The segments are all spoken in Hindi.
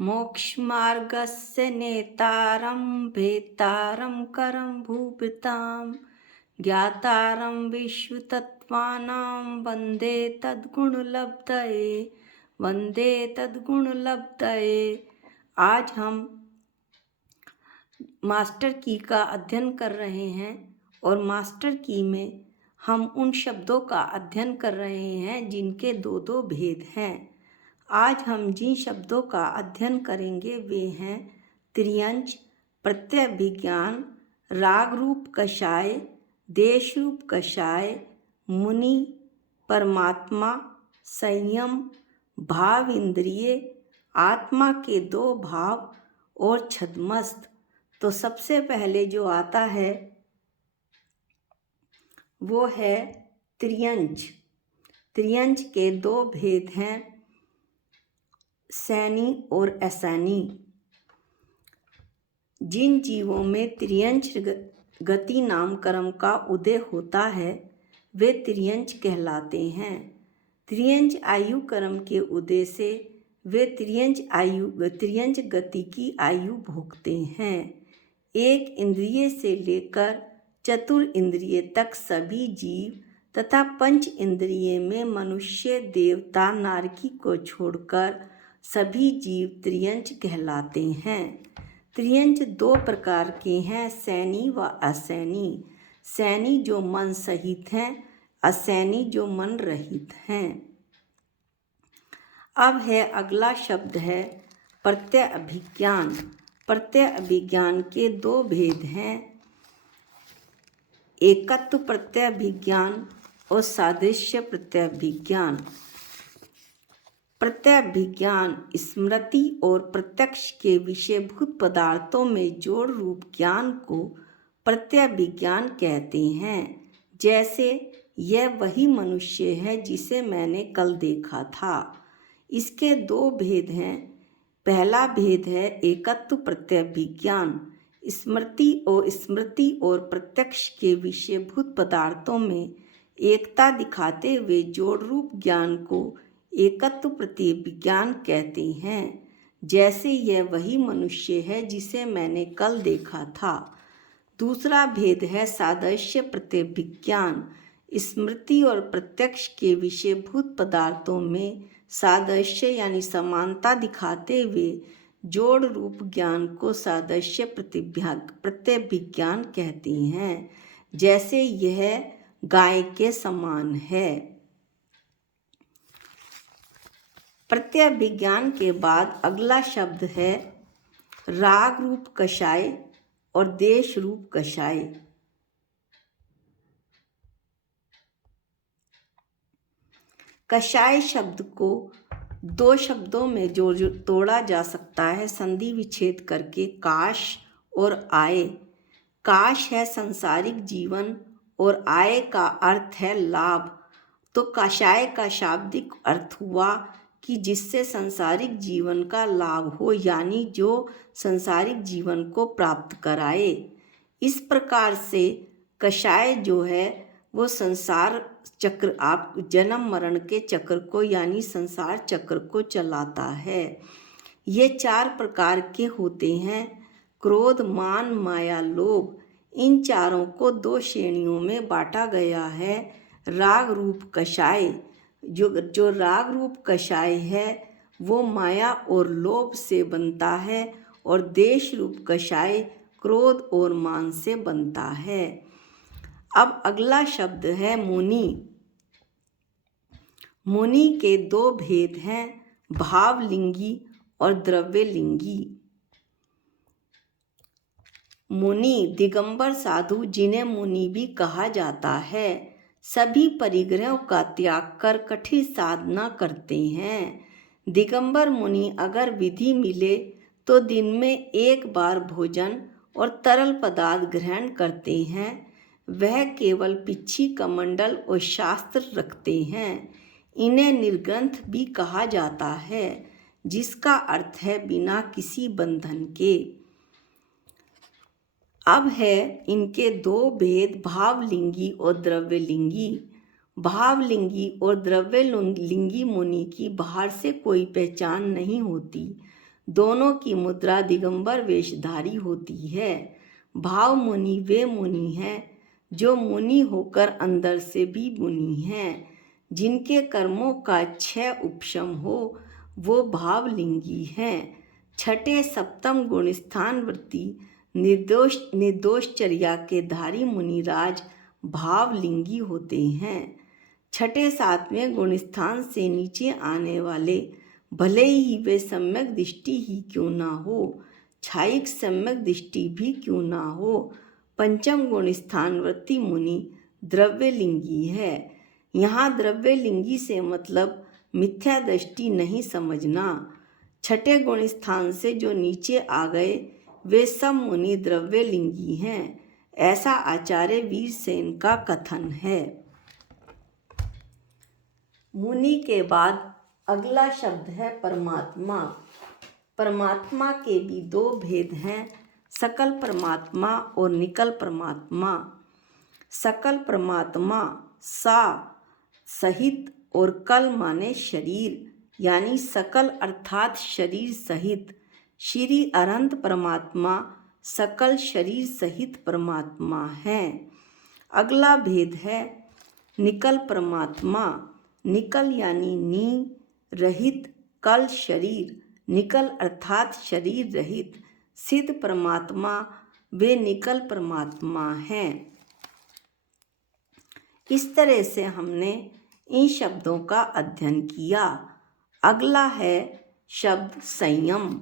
मोक्षमार्गस्य नेतारं भेतारं करं भूभृतां ज्ञातारं विश्वतत्त्वानां वन्दे तद्गुणलब्धये। आज हम मास्टर की का अध्ययन कर रहे हैं और मास्टर की में हम उन शब्दों का अध्ययन कर रहे हैं जिनके दो दो भेद हैं। आज हम जिन शब्दों का अध्ययन करेंगे वे हैं त्रियंच, प्रत्यभिज्ञान, राग रूप कषाय, देश रूप कषाय, मुनि, परमात्मा, संयम, भाव इंद्रिय, आत्मा के दो भाव और छद्मस्त। तो सबसे पहले जो आता है वो है त्रियंच। त्रियंच के दो भेद हैं, सैनी और असैनी। जिन जीवों में त्रियंच गति नाम कर्म का उदय होता है वे त्रियंच कहलाते हैं। त्रियंच आयु कर्म के उदय से वे त्रियंच गति की आयु भोगते हैं। एक इंद्रिय से लेकर चतुर इंद्रिय तक सभी जीव तथा पंच इंद्रिय में मनुष्य, देवता, नारकी को छोड़कर सभी जीव त्रियंच कहलाते हैं। त्रियंच दो प्रकार के हैं, सैनी व असैनी। सैनी जो मन सहित हैं, असैनी जो मन रहित हैं। अब है अगला शब्द है प्रत्यभिज्ञान। प्रत्यभिज्ञान के दो भेद हैं, एकत्व प्रत्यभिज्ञान और सादृश्य प्रत्यभिज्ञान। प्रत्यभिज्ञान स्मृति और प्रत्यक्ष के विषयभूत पदार्थों में जोड़ रूप ज्ञान को प्रत्यभिज्ञान कहते हैं। जैसे यह वही मनुष्य है जिसे मैंने कल देखा था। इसके दो भेद हैं। पहला भेद है एकत्व प्रत्यभिज्ञान। स्मृति और प्रत्यक्ष के विषयभूत पदार्थों में एकता दिखाते हुए जोड़ रूप ज्ञान को एकत्व प्रत्यभिज्ञान कहते हैं। जैसे यह वही मनुष्य है जिसे मैंने कल देखा था। दूसरा भेद है सादृश्य प्रत्यभिज्ञान। स्मृति और प्रत्यक्ष के विषयभूत पदार्थों में सादृश्य यानी समानता दिखाते हुए जोड़ रूप ज्ञान को सादृश्य प्रत्यभिज्ञान कहते हैं। जैसे यह गाय के समान है। प्रत्यभिज्ञान के बाद अगला शब्द है राग रूप कषाय और देश रूप कषाय। कषाय शब्द को दो शब्दों में तोड़ा जा सकता है संधि विच्छेद करके, काश और आय। काश है सांसारिक जीवन और आय का अर्थ है लाभ। तो कषाय का शाब्दिक अर्थ हुआ कि जिससे सांसारिक जीवन का लाभ हो, यानी जो सांसारिक जीवन को प्राप्त कराए। इस प्रकार से कषाय जो है वो संसार चक्र, आप जन्म मरण के चक्र को यानी संसार चक्र को चलाता है। ये चार प्रकार के होते हैं, क्रोध, मान, माया, लोभ। इन चारों को दो श्रेणियों में बांटा गया है। राग रूप कषाय, जो राग रूप कषाय है वो माया और लोभ से बनता है और देश रूप कषाय क्रोध और मान से बनता है। अब अगला शब्द है मुनि। मुनि के दो भेद हैं, भावलिंगी और द्रव्यलिंगी। मुनि दिगंबर साधु, जिन्हें मुनि भी कहा जाता है, सभी परिग्रहों का त्याग कर कठिन साधना करते हैं। दिगंबर मुनि अगर विधि मिले तो दिन में एक बार भोजन और तरल पदार्थ ग्रहण करते हैं। वह केवल पिच्छी कमंडल और शास्त्र रखते हैं। इन्हें निर्ग्रंथ भी कहा जाता है, जिसका अर्थ है बिना किसी बंधन के। अब है इनके दो भेद, भावलिंगी और द्रव्यलिंगी। भावलिंगी और द्रव्यलिंगी मुनि की बाहर से कोई पहचान नहीं होती। दोनों की मुद्रा दिगंबर वेशधारी होती है। भाव मुनि वे मुनि हैं जो मुनि होकर अंदर से भी मुनि हैं। जिनके कर्मों का क्षय उपशम हो वो भावलिंगी हैं। छठे सप्तम गुण स्थान वृत्ति निर्दोष चर्या के धारी मुनिराज भावलिंगी होते हैं। छठे सातवें गुण स्थान से नीचे आने वाले भले ही वे सम्यक दृष्टि ही क्यों ना हो, छायिक सम्यक दृष्टि भी क्यों ना हो, पंचम गुण स्थान वृत्ति मुनि द्रव्यलिंगी है। यहाँ द्रव्यलिंगी से मतलब मिथ्या दृष्टि नहीं समझना। छठे गुण स्थान से जो नीचे आ गए वे सब मुनि द्रव्यलिंगी हैं, ऐसा आचार्य वीरसेन का कथन है। मुनि के बाद अगला शब्द है परमात्मा। परमात्मा के भी दो भेद हैं, सकल परमात्मा और निकल परमात्मा। सकल परमात्मा सा सहित और कल माने शरीर, यानी सकल अर्थात शरीर सहित। श्री अनंत परमात्मा सकल शरीर सहित परमात्मा है। अगला भेद है निकल परमात्मा। निकल यानी नी रहित, कल शरीर, निकल अर्थात शरीर रहित। सिद्ध परमात्मा वे निकल परमात्मा हैं। इस तरह से हमने इन शब्दों का अध्ययन किया। अगला है शब्द संयम।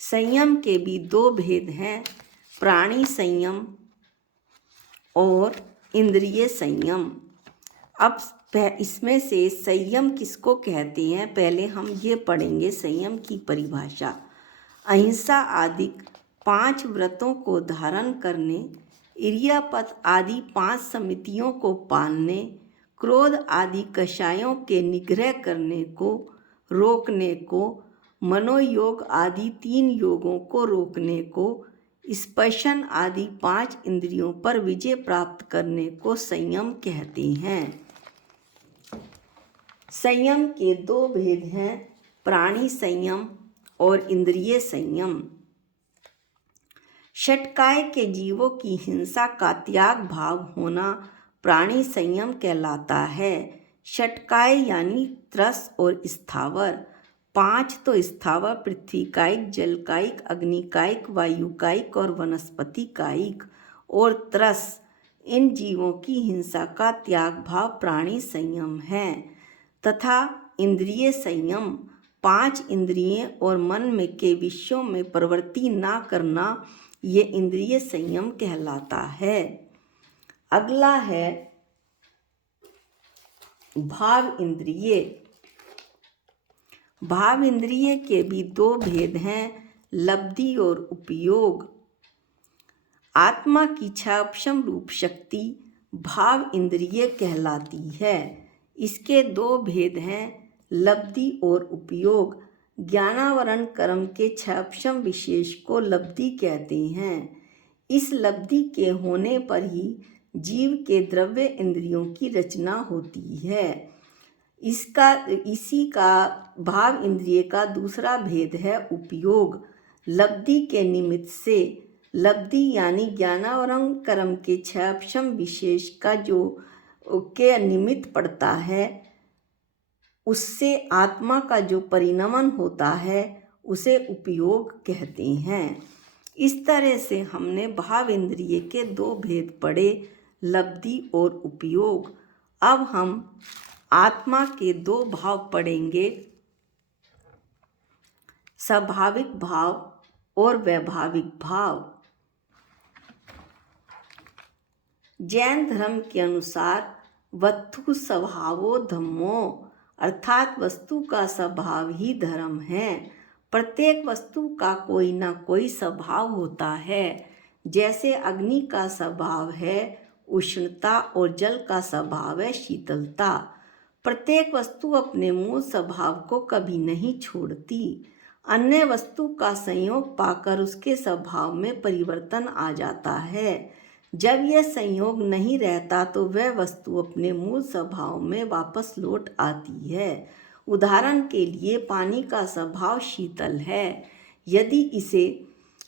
संयम के भी दो भेद हैं, प्राणी संयम और इंद्रिय संयम। अब इसमें से संयम किसको कहते हैं पहले हम ये पढ़ेंगे संयम की परिभाषा। अहिंसा आदि 5 व्रतों को धारण करने, इरियापत आदि 5 समितियों को पालने, क्रोध आदि कषायों के निग्रह करने को, रोकने को, मनोयोग आदि 3 योगों को रोकने को, स्पर्शन आदि 5 इंद्रियों पर विजय प्राप्त करने को संयम कहते हैं। संयम के 2 भेद हैं, प्राणी संयम और इंद्रिय संयम। षटकाय के जीवों की हिंसा का त्याग भाव होना प्राणी संयम कहलाता है। षटकाय यानी त्रस और स्थावर। 5 तो स्थावर पृथ्वी कायिक, जल कायिक, अग्नि कायिक, वायु कायिक और वनस्पति कायिक। और त्रस इन जीवों की हिंसा का त्याग भाव प्राणी संयम है। तथा इंद्रिय संयम 5 इंद्रियों और मन में के विषयों में प्रवृत्ति ना करना, ये इंद्रिय संयम कहलाता है। अगला है भाव इंद्रिय। भाव इंद्रिय के भी 2 भेद हैं, लब्धि और उपयोग। आत्मा की इच्छाक्षम रूप शक्ति भाव इंद्रिय कहलाती है। इसके 2 भेद हैं, लब्धि और उपयोग। ज्ञानावरण कर्म के क्षाक्षम विशेष को लब्धि कहते हैं। इस लब्धि के होने पर ही जीव के द्रव्य इंद्रियों की रचना होती है। इसी का भाव इंद्रिय का दूसरा भेद है उपयोग। लब्धि के निमित्त से, लब्धि यानी ज्ञानावरण कर्म के क्षाक्षम विशेष का जो के निमित्त पड़ता है, उससे आत्मा का जो परिणमन होता है उसे उपयोग कहते हैं। इस तरह से हमने भाव इंद्रिय के 2 भेद पढ़े, लब्धि और उपयोग। अब हम आत्मा के 2 भाव पढ़ेंगे, स्वाभाविक भाव और वैभाविक भाव। जैन धर्म के अनुसार वस्तु स्वभावो धम्मो, अर्थात वस्तु का स्वभाव ही धर्म है। प्रत्येक वस्तु का कोई ना कोई स्वभाव होता है। जैसे अग्नि का स्वभाव है उष्णता और जल का स्वभाव है शीतलता। प्रत्येक वस्तु अपने मूल स्वभाव को कभी नहीं छोड़ती। अन्य वस्तु का संयोग पाकर उसके स्वभाव में परिवर्तन आ जाता है। जब यह संयोग नहीं रहता तो वह वस्तु अपने मूल स्वभाव में वापस लौट आती है उदाहरण के लिए पानी का स्वभाव शीतल है। यदि इसे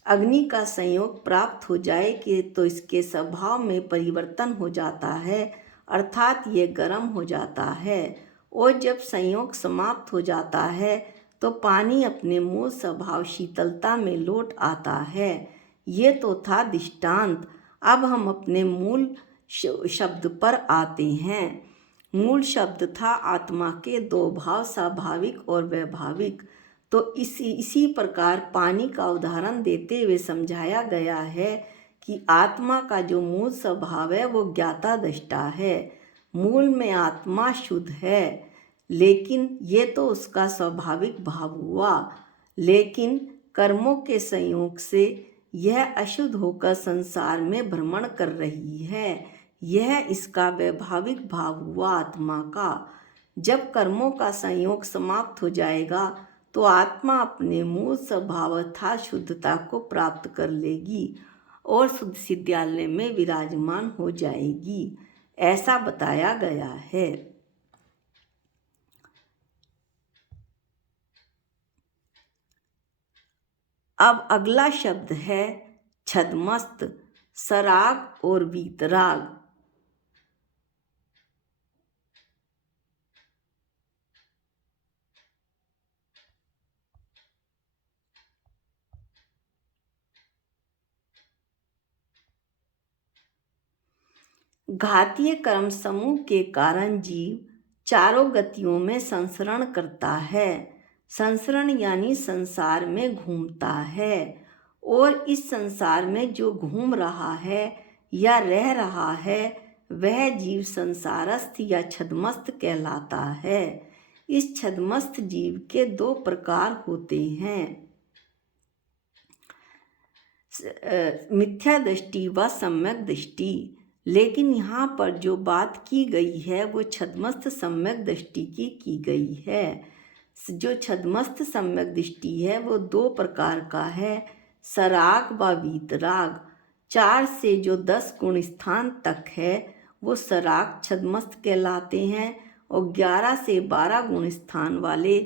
अग्नि का संयोग प्राप्त हो जाए कि तो इसके स्वभाव में परिवर्तन हो जाता है, अर्थात ये गर्म हो जाता है। और जब संयोग समाप्त हो जाता है तो पानी अपने मूल स्वभाव शीतलता में लौट आता है। ये तो था दृष्टांत। अब हम अपने मूल शब्द पर आते हैं। मूल शब्द था आत्मा के दो भाव, स्वाभाविक और वैभाविक। तो इसी प्रकार पानी का उदाहरण देते हुए समझाया गया है कि आत्मा का जो मूल स्वभाव है वो ज्ञाता दृष्टा है। मूल में आत्मा शुद्ध है, लेकिन ये तो उसका स्वाभाविक भाव हुआ। लेकिन कर्मों के संयोग से यह अशुद्ध होकर संसार में भ्रमण कर रही है। यह इसका वैभाविक भाव हुआ आत्मा का। जब कर्मों का संयोग समाप्त हो जाएगा तो आत्मा अपने मूल स्वभाव अर्थात शुद्धता को प्राप्त कर लेगी और शुद्ध सिद्धालय में विराजमान हो जाएगी, ऐसा बताया गया है। अब अगला शब्द है छद्मस्त, सराग और वीतराग। घातीय कर्म समूह के कारण जीव चारों गतियों में संसरण करता है। संसरण यानी संसार में घूमता है। और इस संसार में जो घूम रहा है या रह रहा है वह जीव संसारस्थ या छद्मस्त कहलाता है। इस छद्मस्त जीव के दो प्रकार होते हैं, मिथ्या दृष्टि व सम्यक दृष्टि। लेकिन यहाँ पर जो बात की गई है वो छद्मस्त सम्यक दृष्टि की गई है। जो छद्मस्त सम्यक दृष्टि है वो दो प्रकार का है, सराग व वीतराग। 4 से जो 10 गुण स्थान तक है वो सराग छद्मस्त कहलाते हैं और 11 से 12 गुण स्थान वाले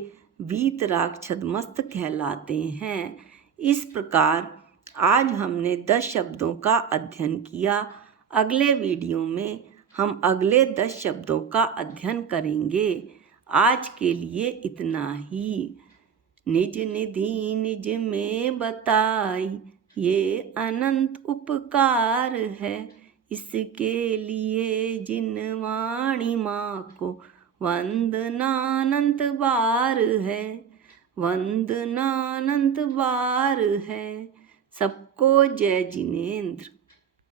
वीतराग छद्मस्त कहलाते हैं। इस प्रकार आज हमने 10 शब्दों का अध्ययन किया। अगले वीडियो में हम अगले 10 शब्दों का अध्ययन करेंगे। आज के लिए इतना ही। निज निधि निज में बताई ये अनंत उपकार है, इसके लिए जिन वाणी माँ को वंदनानंत बार है, वंदनानंत बार है। सबको जय जिनेंद्र।